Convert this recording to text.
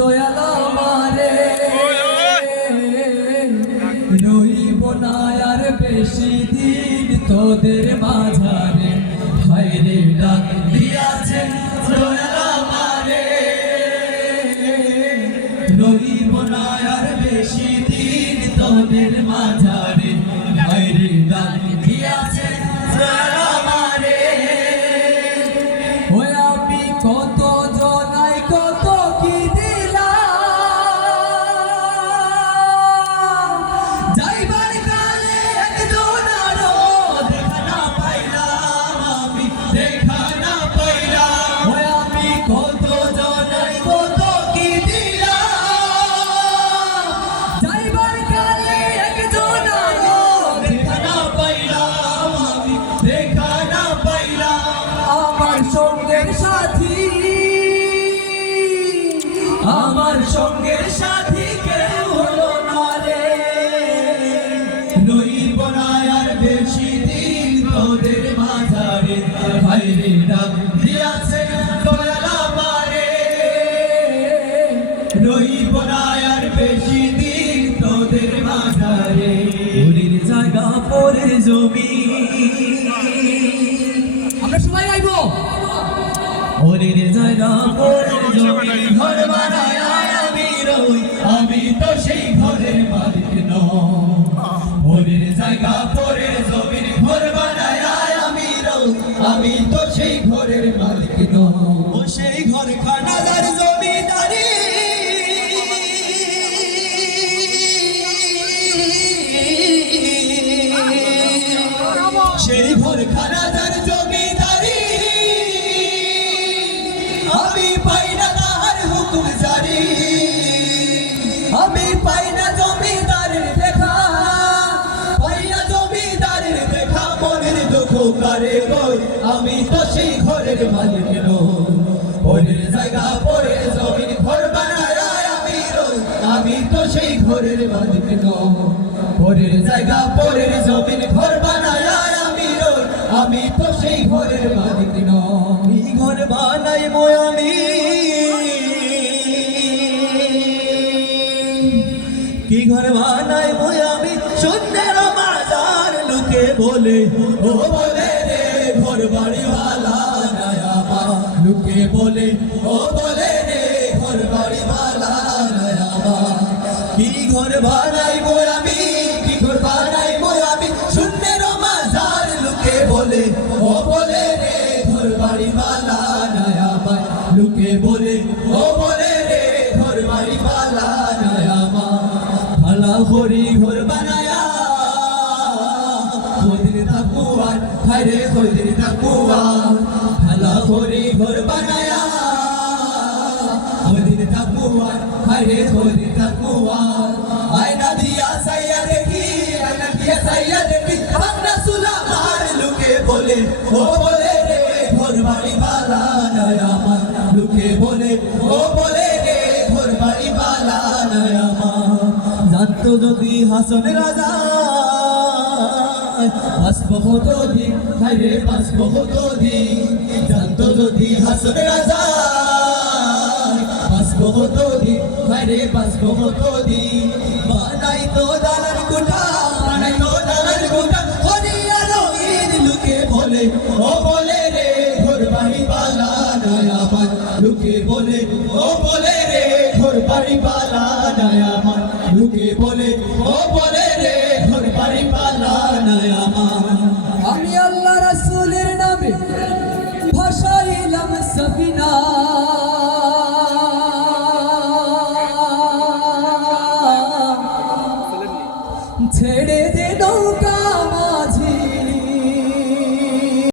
দয়াল আমারে রইব না আর বেশি দিন তোদের মাঝারে হায়রে ডাক দিয়াছেন দয়াল আমারে রইব না আর বেশি দিন তোদের মাঝারে হায়রে ডাক দিয়াছেন দয়াল আমারে ওই আমি কত জনাই কত কি দিলাম যাইবার কালে একজন আরো দেখা না পাইলাম আমি দেখা না পাইলাম ওই আমি কত জনাই কত কি দিলাম যাইবার কালে একজন আরো দেখা না পাইলাম আমি দেখা না পাইলাম আমার সঙ্গের সাথী আমার সঙ্গের সাথী কেউ হলো না রে রইব না আর বেশি দিন তোদের মাঝারে হায়রে ডাক দিয়াছে দয়াল আমারে রইব না আর বেশি দিন তোদের মাঝারে ওরির জায়গা পরে জমি আমরা সবাই গাইবো ওরের জায়গা পরে জমি ঘর বানায় আমি রই আমি তো সেই ঘরের মালিক নই ওরের জায়গা পরে জমি ঘর বানায় আমি রই আমি তো সেই ঘরের মালিক নই ও সেই ঘর খানাদার জমিদারি সেই ঘর খানাদার জমিদারি আমি পাই না তাহার হুকুম জারি আমি পাই না জমিদারের দেখা পাই না জমিদারের দেখা মনের দুঃখ করে গই আমি তো সেই ঘরের মালিক নই ওরের জায়গা পরে জমিন ঘর বানায় আমি রই আমি তো সেই ঘরের মালিক নই ওরের জায়গা পরে জমিন ঘর বানায় আমি রই আমি তো সেই ঘরের মালিক নই ঘর বানাইবো আমি কি ঘর বানাইবো আমি শূন্যের মাজার লোকে বলে ও বলে রে ঘর বাড়িওয়ালা নাই আমার লোকে বলে ও বলে রে ঘর বাড়িওয়ালা নাই আমার কি ঘর বানাইবো আমি কি ঘর বানাইবো আমি শূন্যের মাজার লোকে বলে ও বলে রে ঘর বাড়িওয়ালা নাই আমার লোকে বলে ও বলে রে ঘর বাড়িওয়ালা নাই আমার ভালা করি ঘর বানায়া কদিন থাকবো আর খাইরে কদিন থাকবো আর ভালা করি ঘর বানায়া কদিন থাকবো আর খাইরে কদিন থাকবো আর আয়না দিয়া সাইয়া দেখি আয়না দিয়া সাইয়া দেখি আমরা সুলা মার লোকে বলে ও বলে রে ঘর বাড়িওয়ালা নাই আমার লোকে বলে ও বলে রে ঘর বাড়িওয়ালা নাই আমার জানতো যদি হাসন রাজা বাঁচবো কত দিন হায়রে বাঁচবো কত দিন জানতো যদি হাসন রাজা বাঁচবো কত দিন হায়রে বাঁচবো কত দিন বানাই তো দালান কোঠা বানাই তো দালান কোঠা হরিয়া রঙিন লোকে বলে ও বলে রে ঘর বাড়িওয়ালা নাই আমার লোকে বলে ও বলে রে ঘর বাড়িওয়ালা নাই আমার লোকে বলে ও বলে রে ঘর বাড়িওয়ালা নাই আমার আমি আল্লাহ রাসূলের নামে ভাসাইলাম সফিনা ছেড়ে দে নৌকা